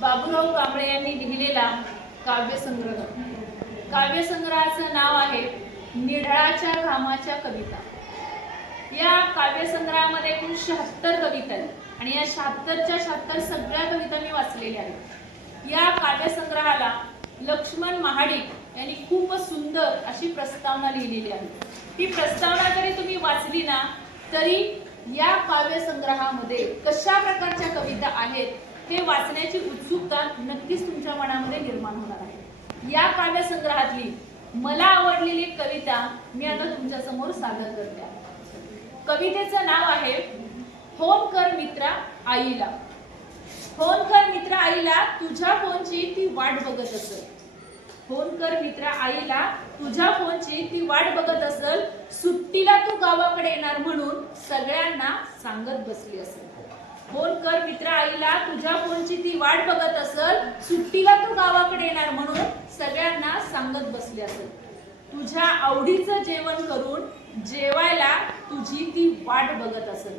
बाबूराव कांबळे यांनी लिहिलेला काव्यसंग्रह। काव्यसंग्रहाचं नाव आहे निढळाच्या घामाच्या कविता। या काव्यसंग्रहामध्ये एकूण 76 कविता आहेत आणि या 76च्या 76 सगळ्या कविता मी वाचलेल्या आहेत। या काव्यसंग्रहाला लक्ष्मण महाडिक यांनी खूप सुंदर अशी प्रस्तावना लिहिलेली आहे। ही प्रस्तावना जरी तुम्ही वाचली ना तरी या काव्यसंग्रहामध्ये कशा प्रकारच्या कविता आहेत हे वाचण्याची उत्सुकता नक्कीच तुमच्या मनामध्ये निर्माण होणार आहे। या काव्यसंग्रहातली मला आवडलेली कविता मी आता तुमच्या समोर सादर करते आहे। कवितेचं नाव आहे फोन कर मित्रा आईला। फोन कर मित्रा आईला, तुझ्या फोनची ती वाट बघत असेल। फोन कर मित्रा आईला, तुझ्या फोनची ती वाट बघत असेल। सुट्टीला तू गावाकडे येणार म्हणून सगळ्यांना सांगत बसली असेल। फोन कर मित्रा आईला, तुझ्या फोनची ती वाट बघत असेल। सुट्टीला तू गावाकडे येणार म्हणून सगळ्यांना सांगत बसली असेल। तुझ्या आवडीचं जेवण करून जेवायला तुझी ती वाट बघत असेल।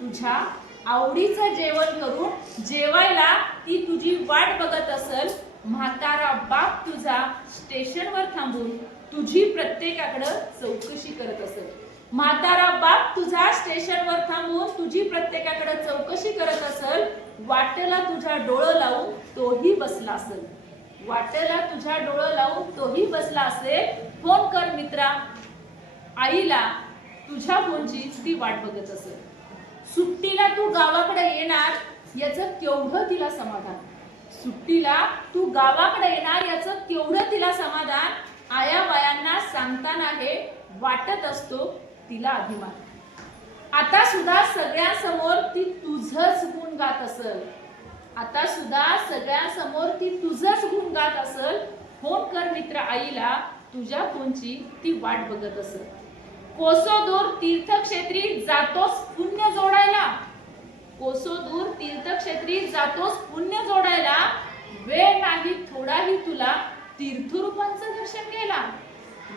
तुझ्या आवडीचं जेवण करून जेवायला ती तुझी वाट बघत असेल। म्हातारा बाप तुझा स्टेशनवर थांबून तुझी प्रत्येकाकडे चौकशी करत असेल। म्हातारा बाप तुझा स्टेशनवर थांबून तुझी प्रत्येकाकडे चौकशी करत असेल। वाटेला तुझ्या डोळं लावून तोही बसला असेल। वाटेला तुझ्या डोळं लावून तोही बसला असेल। फोन कर मित्रा आईला, तुझ्या फोनची ती वाट बघत असेल। सुट्टीला तू गावाकडे येणार याचं केवढं तिला समाधान। सुट्टीला तू गावाकडे येणार याचं केवढं तिला समाधान। आया बायांना सांगताना हे वाटत असतो तिला अभिमान। आता सुद्धा सगळ्यांसमोर ती तुझंच गुण गात असेल। आता सुद्धा सगळ्यांसमोर ती तुझंच गुण गात असेल। फोन कर मित्र आईला, तुझ्या फोनची ती वाट बघत असेल। कोसो दूर तीर्थक्षेत्री जातोस पुण्य जोडायला। कोसो दूर तीर्थक्षेत्री जातोस पुण्य जोडायला। वेळ नाही थोडाही तुला तीर्थरूपांचं दर्शन घ्यायला।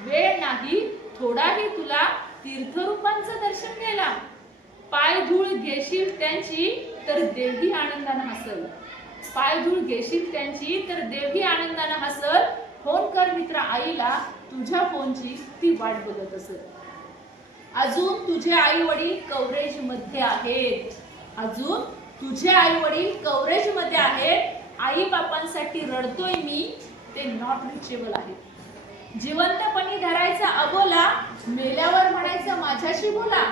वेळ नाही थोडाही तुला तीर्थरूपांचं दर्शन घ्यायला। पाय धूळ घेशील त्यांची तर देवही आनंदाने हसल। पाय धूळ घेशील त्यांची तर देवही आनंदाने हसल। फोन कर मित्र आईला, तुझ्या फोनची ती वाट बघत असेल। अजून तुझे आई वडील कव्हरेज मध्ये आहेत। अजून तुझे आई वडील कव्हरेज मध्ये आहेत। आई बापांसाठी रडतोय मी, ते नॉट रिचेबल आहेत। जिवंतपणी धरायचा अबोला, मेल्यावर म्हणायचं माझ्याशी बोला।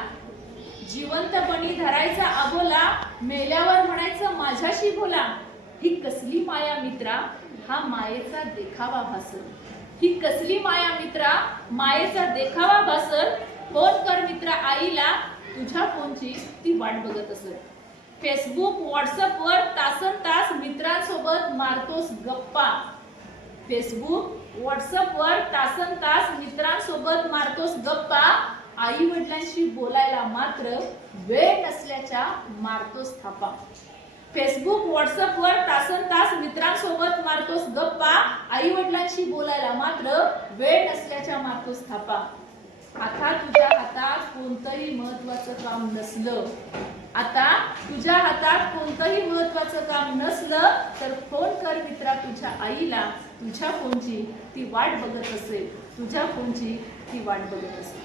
जिवंतपणी धरायचा अबोला, मेल्यावर म्हणायचं माझ्याशी बोला। ही कसली माया मित्रा, हा मायेचा देखावा भासल। ही कसली माया मित्रा, मायेचा देखावा भासल। फोन कर मित्र आईला, तुझ्या फोनची ती वाट बघत असेल। फेसबुक व्हॉट्सअप वर तासन तास मित्रांसोबत मारतोस गप्पा। फेसबुक व्हॉट्सअप वर तासन तास मित्रांसोबत मारतोस गप्पा। आई वडिलांशी बोलायला मात्र वेळ नसल्याच्या मारतोस थापा। फेसबुक व्हॉट्सअप वर तासन तास मित्रांसोबत मारतोस गप्पा। आई वडिलांशी बोलायला मात्र वेळ नसल्याच्या मारतोस थापा। आता तुझ्या हातात कोणतंही महत्त्वाचं काम नसलं, आता तुझ्या हातात कोणतंही महत्त्वाचं काम नसलं तर फोन कर मित्रा तुझ्या आईला, तुझ्या फोनची ती वाट बघत असेल। तुझ्या फोनची ती वाट बघत असेल।